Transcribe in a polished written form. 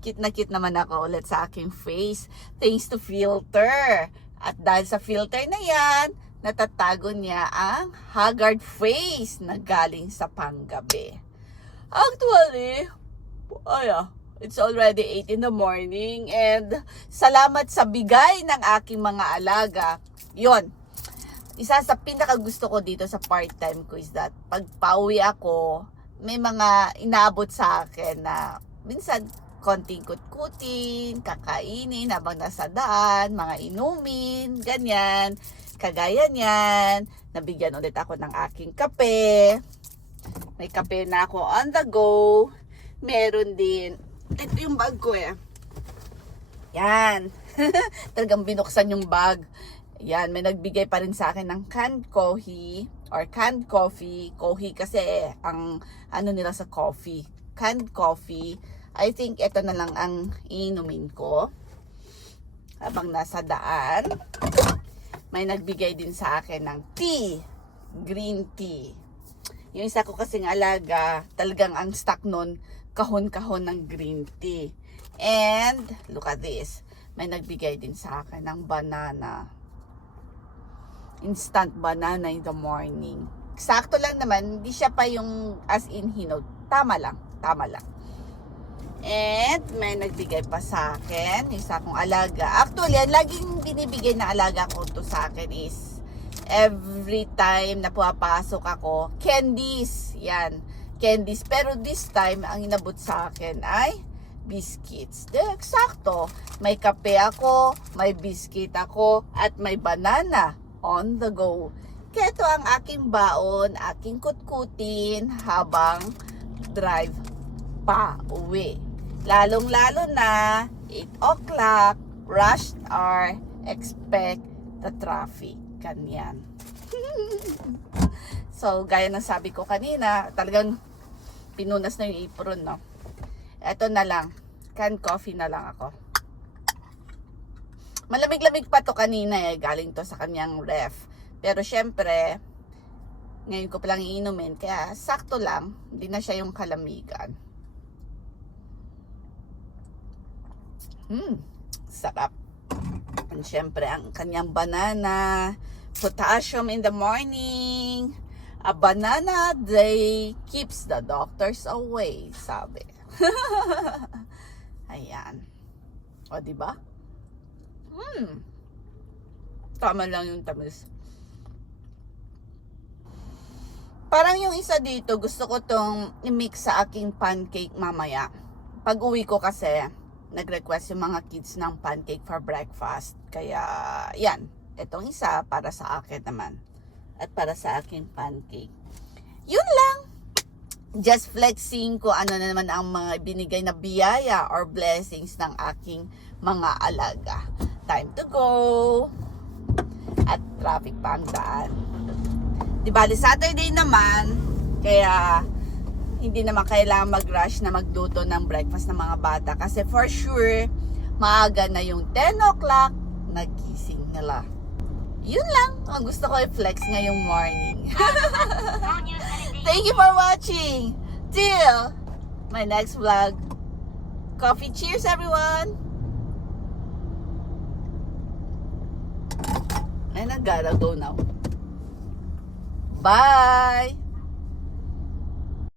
Cute naman ako ulit sa aking face. Thanks to filter. At dahil sa filter na yan, natatago niya ang haggard face na galing sa panggabi. Actually, it's already 8 in the morning and salamat sa bigay ng aking mga alaga. Yon. Isa sa pinakagusto ko dito sa part-time ko is that pag pauwi ako, may mga inaabot sa akin na minsan konting kutkutin, kakainin habang nasa daan, mga inumin, ganyan. Kagaya niyan, nabigyan ulit ako ng aking kape. May kape na ako on the go. Meron din, ito yung bag ko Yan. Talagang binuksan yung bag. Yan, may nagbigay pa rin sa akin ng canned coffee or canned coffee. Coffee kasi ang ano nila sa coffee. Canned coffee. I think ito na lang ang inumin ko habang nasa daan. May nagbigay din sa akin ng tea. Green tea. Yung isa ko kasing alaga, talagang ang stock nun, kahon-kahon ng green tea. And, look at this. May nagbigay din sa akin ng banana. Instant banana in the morning. Sakto lang naman, hindi siya pa yung as in hinog. Tama lang. And may nagbigay pa sa akin, isa kong alaga. Actually, ang laging binibigay na alaga ko to sa akin is every time na pumapasok ako, candies. Yan, candies. Pero this time, ang inabot sa akin ay biscuits. Eksakto. May kape ako, may biscuit ako, at may banana on the go. Kaya ito ang aking baon, aking kutkutin habang drive pa uwi. Lalong-lalo na 8 o'clock, rush hour, expect the traffic. Ganyan. So, gaya ng sabi ko kanina, talagang pinunas na yung apron, no? Ito na lang. Canned coffee na lang ako. Malamig-lamig pa to kanina galing to sa kanyang ref. Pero syempre, ngayon ko palang iinumin, kaya sakto lang, hindi na siya yung kalamigan. Sarap. And syempre, ang kanyang banana, potassium in the morning. A banana day keeps the doctors away, sabi. Ayan. O, diba? Tama lang yung tamis. Parang yung isa dito, gusto ko tong i-mix sa aking pancake mamaya. Pag uwi ko kasi, nag-request yung mga kids ng pancake for breakfast. Kaya, yan. Itong isa para sa akin naman. At para sa aking pancake. Yun lang. Just flexing ko ano na naman ang mga binigay na biyaya or blessings ng aking mga alaga. Time to go. At traffic pa ang daan. Di bali Saturday naman, kaya hindi naman kailangan mag-rush na magluto ng breakfast ng mga bata. Kasi for sure, maaga na yung 10 o'clock, nagising nila. Yun lang ang gusto ko i-flex ngayong morning. Thank you for watching. Till my next vlog. Coffee cheers, everyone. And I gotta go now. Bye.